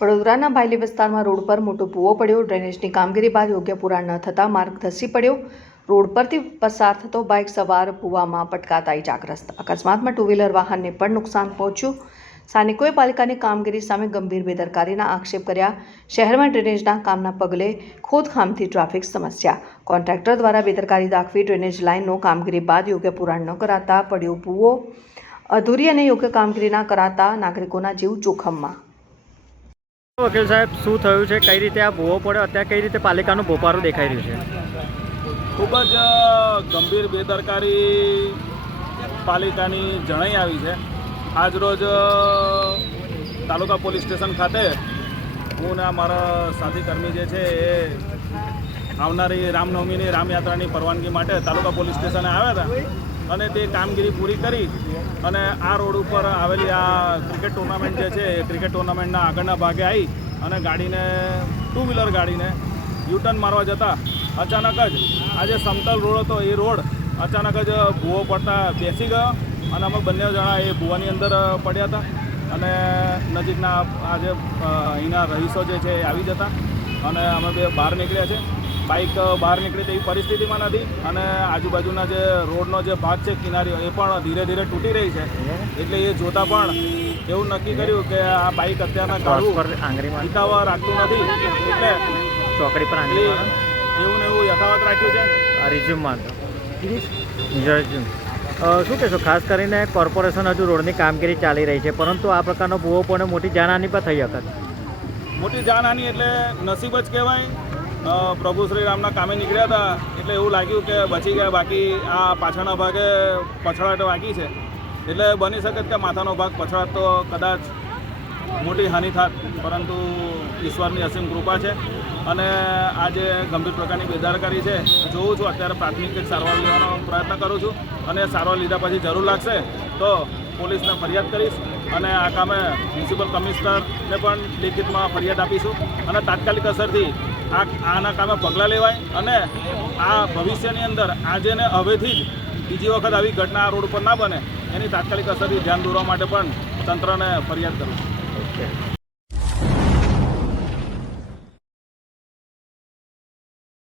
વડોદરાના ભાયલી વિસ્તારમાં રોડ પર મોટો ભૂવો પડ્યો. ડ્રેનેજની કામગીરી બાદ યોગ્ય પુરાણ ન થતાં માર્ગ ધસી પડ્યો. રોડ પરથી પસાર થતો બાઇક સવાર ભૂવામાં પટકાતા ઇજાગ્રસ્ત. અકસ્માતમાં ટુ વ્હીલર વાહનને પણ નુકસાન પહોંચ્યું. સ્થાનિકોએ પાલિકાની કામગીરી સામે ગંભીર બેદરકારીના આક્ષેપ કર્યા. શહેરમાં ડ્રેનેજના કામના પગલે ખોદકામથી ટ્રાફિક સમસ્યા. કોન્ટ્રાક્ટર દ્વારા બેદરકારી દાખવી ડ્રેનેજ લાઇનનો કામગીરી બાદ યોગ્ય પુરાણ ન કરાતા પડ્યો ભૂવો. અધૂરી અને યોગ્ય કામગીરી ન કરાતા નાગરિકોના જીવ જોખમમાં. વકીલ સાહેબ, શું થયું છે? કઈ રીતે આ ભૂવો પડ્યો? અત્યારે કઈ રીતે પાલિકાનું બોપારું દેખાઈ રહ્યું છે? ખૂબ જ ગંભીર બેદરકારી પાલિકાની જણાઈ આવી છે. આજરોજ તાલુકા પોલીસ સ્ટેશન ખાતે હું ને મારા સાથી કર્મી જે છે એ આવનારી રામનવમીની રામયાત્રાની પરવાનગી માટે તાલુકા પોલીસ સ્ટેશને આવ્યા હતા અને તે કામગીરી પૂરી કરી અને આ રોડ ઉપર આવેલી આ ક્રિકેટ ટુર્નામેન્ટ જે છે એ ક્રિકેટ ટુર્નામેન્ટના આગળના ભાગે આવી અને ગાડીને ટુ વ્હીલર ગાડીને યુટર્ન મારવા જતાં અચાનક જ આ જે સમતલ રોડ હતો એ રોડ અચાનક જ ભૂવો પડતા બેસી ગયો અને અમે બંને જણા એ ભૂવાની અંદર પડ્યા હતા અને નજીકના આજે અહીંના રહીશો જે છે એ આવી જતા અને અમે બે બહાર નીકળ્યા છે. બાઇક બહાર નીકળી તેવી પરિસ્થિતિમાં નથી અને આજુબાજુના જે રોડનો જે ભાગ છે કિનારીઓ એ પણ ધીરે ધીરે તૂટી રહી છે. એટલે એ જોતાં પણ એવું નક્કી કર્યું કે આ બાઇક અત્યારના કાઢવું હિતાવહ રાખતું નથી એટલે ચોકડી પર એવું ને એવું યથાવત રાખ્યું છે. રિઝ્યુમમાં શું કહેશો? ખાસ કરીને કોર્પોરેશન હજુ રોડની કામગીરી ચાલી રહી છે, પરંતુ આ પ્રકારનો ભૂવો પણ મોટી જાનહાની પર થઈ શકે. મોટી જાનહાની એટલે નસીબ જ કહેવાય. પ્રભુ શ્રી રામના કામે નીકળ્યા હતા એટલે એવું લાગ્યું કે બચી ગયા, બાકી આ પાછળના ભાગે પછડાટ વાગી છે એટલે બની શકે કે માથાનો ભાગ પછડાટ તો કદાચ મોટી હાનિ થાત, પરંતુ ઈશ્વરની અસીમ કૃપા છે અને આ જે ગંભીર પ્રકારની બેદરકારી છે જોઉં છું. અત્યારે પ્રાથમિક સારવાર લેવાનો પ્રયત્ન કરું છું અને સારવાર લીધા પછી જરૂર લાગશે તો પોલીસને ફરિયાદ કરીશ અને આ કામે મ્યુનિસિપલ કમિશનરને પણ લેખિતમાં ફરિયાદ આપીશું અને તાત્કાલિક અસરથી આના કામે પગલાં લેવાય અને આ ભવિષ્યની અંદર આજે ને હવેથી જ બીજી વખત આવી ઘટના આ રોડ પર ના બને એની તાત્કાલિક અસરથી ધ્યાન દોરવા માટે પણ તંત્રને ફરિયાદ કરું છું.